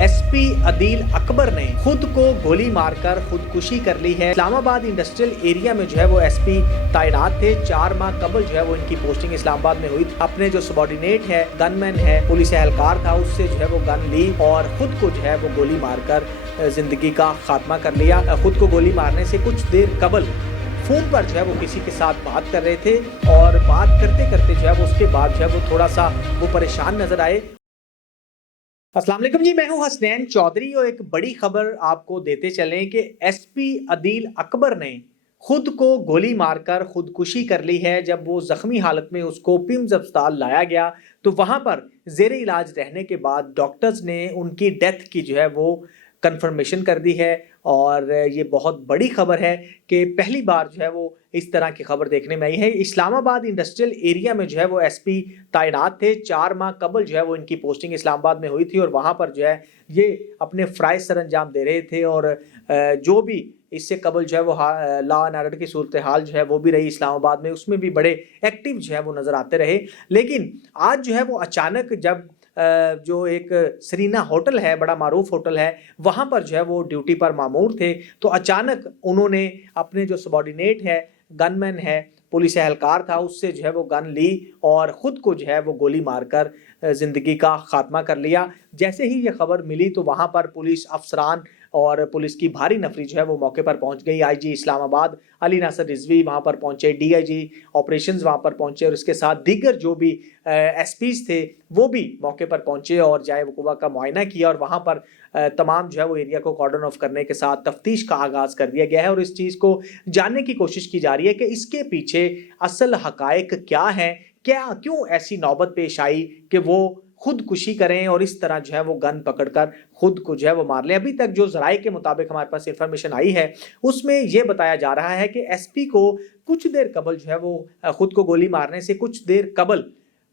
SP Adeel Akbar ने खुद को गोली मारकर खुदकुशी कर ली है। इस्लामाबाद इंडस्ट्रियल एरिया में जो है वो एसपी तैनात थे। 4 माह कबल जो है वो इनकी पोस्टिंग इस्लामाबाद में हुई थी। अपने जो सबॉर्डिनेट है, गनमैन है, पुलिस एहलकार था, उससे जो है वो गन ली और खुद को जो है वो गोली मारकर जिंदगी का खात्मा कर लिया। खुद को गोली मारने से कुछ देर कबल फोन पर जो है वो किसी के साथ बात कर रहे थे और बात करते करते जो है वो उसके बाद जो है वो थोड़ा सा वो परेशान नजर आए। अस्सलाम वालेकुम जी, मैं हूं हसनैन चौधरी और एक बड़ी खबर आपको देते चलें कि एसपी अदील अकबर ने खुद को गोली मारकर खुदकुशी कर ली है। जब वो जख्मी हालत में उसको पिम्स अस्पताल लाया गया तो वहां पर जेर इलाज रहने के बाद डॉक्टर्स ने उनकी डेथ की जो है वो कंफर्मेशन कर दी है। और ये बहुत बड़ी खबर है कि पहली बार जो है वो इस तरह की खबर देखने में आई है। इस्लामाबाद इंडस्ट्रियल एरिया में जो है वो एसपी तैनात थे। 4 माह कबल जो है वो इनकी पोस्टिंग इस्लामाबाद में हुई थी और वहाँ पर जो है ये अपने फ़राइज़ सर अंजाम दे रहे थे। और जो भी इससे कबल जो है वो लॉ एंड ऑर्डर की सूरत हाल जो है वो भी रही इस्लामाबाद में, उसमें भी बड़े एक्टिव जो है वो नज़र आते रहे। लेकिन आज जो है वो अचानक जब जो एक सरीना होटल है, बड़ा मारूफ होटल है, वहाँ पर जो है वो ड्यूटी पर मामूर थे तो अचानक उन्होंने अपने जो सबॉर्डिनेट है, गनमैन है, पुलिस एहलकार था, उससे जो है वो गन ली और ख़ुद को जो है वो गोली मारकर ज़िंदगी का खात्मा कर लिया। जैसे ही ये खबर मिली तो वहाँ पर पुलिस अफसरान और पुलिस की भारी नफरी जो है वो मौके पर पहुंच गई। आईजी इस्लामाबाद अली नासर रिजवी वहाँ पर पहुंचे, डीआईजी ऑपरेशंस वहाँ पर पहुंचे और इसके साथ दीगर जो भी एसपीज थे वो भी मौके पर पहुंचे और जाए वकूबा का मुआयना किया और वहाँ पर तमाम जो है वो एरिया को कॉर्डन ऑफ करने के साथ तफ्तीश का आगाज़ कर दिया गया है। और इस चीज़ को जानने की कोशिश की जा रही है कि इसके पीछे असल हकायक क्या है, क्यों ऐसी नौबत पेश आई कि वो खुदकुशी करें और इस तरह जो है वो गन पकड़कर खुद को जो है वो मार लें। अभी तक जो ज़राए के मुताबिक हमारे पास इंफॉर्मेशन आई है उसमें ये बताया जा रहा है कि एसपी को कुछ देर कबल जो है वो खुद को गोली मारने से कुछ देर कबल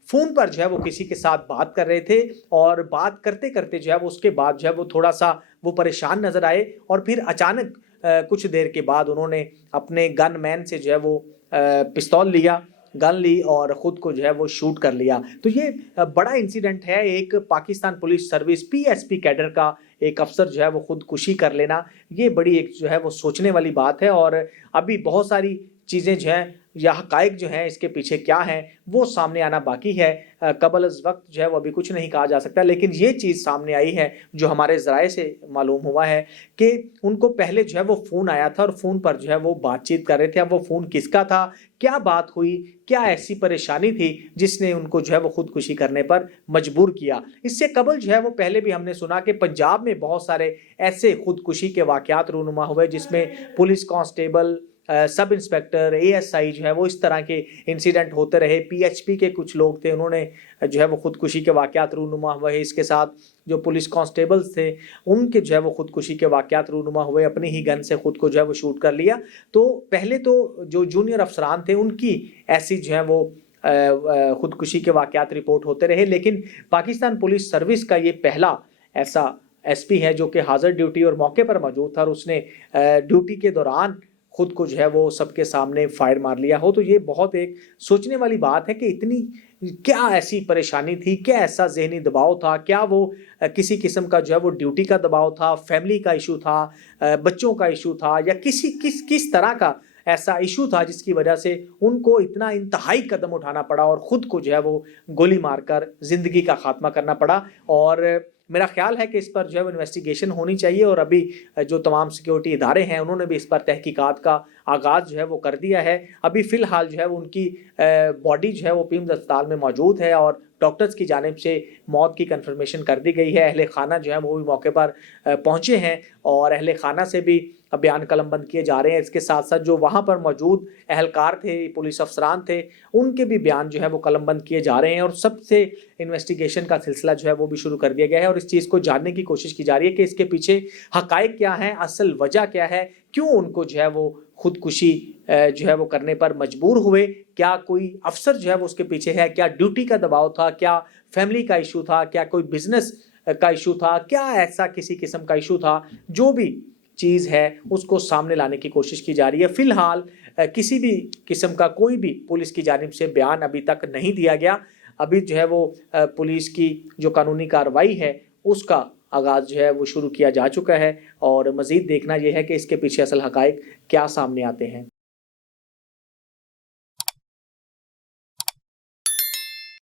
फ़ोन पर जो है वो किसी के साथ बात कर रहे थे और बात करते करते जो है वो उसके बाद जो है वो थोड़ा सा वो परेशान नज़र आए और फिर अचानक कुछ देर के बाद उन्होंने अपने गन मैन से जो है वो पिस्तौल लिया, गन ली और ख़ुद को जो है वो शूट कर लिया। तो ये बड़ा इंसिडेंट है। एक Pakistan police service PSP cadre का एक अफसर जो है वो खुदकुशी कर लेना, ये बड़ी एक जो है वो सोचने वाली बात है। और अभी बहुत सारी चीज़ें जो हैं या हकायक जो हैं इसके पीछे क्या हैं वो सामने आना बाकी है। कबल अज़ वक्त जो है वो अभी कुछ नहीं कहा जा सकता, लेकिन ये चीज़ सामने आई है जो हमारे ज़राए से मालूम हुआ है कि उनको पहले जो है वो फ़ोन आया था और फ़ोन पर जो है वो बातचीत कर रहे थे। अब वो फ़ोन किसका था, क्या बात हुई, क्या ऐसी परेशानी थी जिसने उनको जो है वो खुदकुशी करने पर मजबूर किया। इससे कबल जो है वो पहले भी हमने सुना कि पंजाब में बहुत सारे ऐसे खुदकुशी के वाक़यात रूनुमा हुए जिसमें police constable, sub inspector, ASI जो है वो इस तरह के इंसिडेंट होते रहे। पीएचपी के कुछ लोग थे, उन्होंने जो है वो खुदकुशी के वाक़यात रूनुमा हुए। इसके साथ जो पुलिस कांस्टेबल्स थे उनके जो है वो खुदकुशी के वाक़यात रूनुमा हुए, अपनी ही गन से खुद को जो है वो शूट कर लिया। तो पहले तो जो जूनियर अफसरान थे उनकी ऐसी जो है वो खुदकुशी के वाक़यात रिपोर्ट होते रहे, लेकिन पाकिस्तान पुलिस सर्विस का ये पहला ऐसा एसपी है जो कि हाज़िर ड्यूटी और मौके पर मौजूद था और उसने ड्यूटी के दौरान खुद को जो है वो सबके सामने फायर मार लिया हो। तो ये बहुत एक सोचने वाली बात है कि इतनी क्या ऐसी परेशानी थी, क्या ऐसा जहनी दबाव था, क्या वो किसी किस्म का जो है वो ड्यूटी का दबाव था, फैमिली का इशू था, बच्चों का इशू था, या किस तरह का ऐसा इशू था जिसकी वजह से उनको इतना इंतहाई कदम उठाना पड़ा और ख़ुद को जो है वो गोली मारकर ज़िंदगी का खात्मा करना पड़ा। और मेरा ख्याल है कि इस पर जो है वो इन्वेस्टिगेशन होनी चाहिए और अभी जो तमाम सिक्योरिटी इदारे हैं उन्होंने भी इस पर तहकीकात का आगाज़ जो है वो कर दिया है। अभी फ़िलहाल जो है वो उनकी बॉडी जो है वो पिम्स अस्पताल में मौजूद है और डॉक्टर्स की जानिब से मौत की कंफर्मेशन कर दी गई है। अहले खाना जो है वो भी मौके पर पहुँचे हैं और अहले खाना से भी बयान कलमबंद किए जा रहे हैं। इसके साथ साथ जो वहाँ पर मौजूद एहलकार थे, पुलिस अफसरान थे, उनके भी बयान जो है वो कलमबंद किए जा रहे हैं और सबसे इन्वेस्टिगेशन का सिलसिला जो है वो भी शुरू कर दिया गया है। और इस चीज़ को जानने की कोशिश की जा रही है कि इसके पीछे हकायक क्या है, असल वजह क्या है, क्यों उनको जो है वो खुदकुशी जो है वो करने पर मजबूर हुए, क्या कोई अफसर जो है वो उसके पीछे है, क्या ड्यूटी का दबाव था, क्या फैमिली का इशू था, क्या कोई बिजनेस का इशू था, क्या ऐसा किसी किस्म का इशू था। जो भी चीज़ है उसको सामने लाने की कोशिश की जा रही है। फ़िलहाल किसी भी किस्म का कोई भी पुलिस की जानिब से बयान अभी तक नहीं दिया गया। अभी जो है वो पुलिस की जो कानूनी कार्रवाई है उसका آغاز جو ہے وہ شروع کیا جا چکا ہے اور مزید دیکھنا یہ ہے کہ اس کے پیچھے اصل حقائق کیا سامنے آتے ہیں.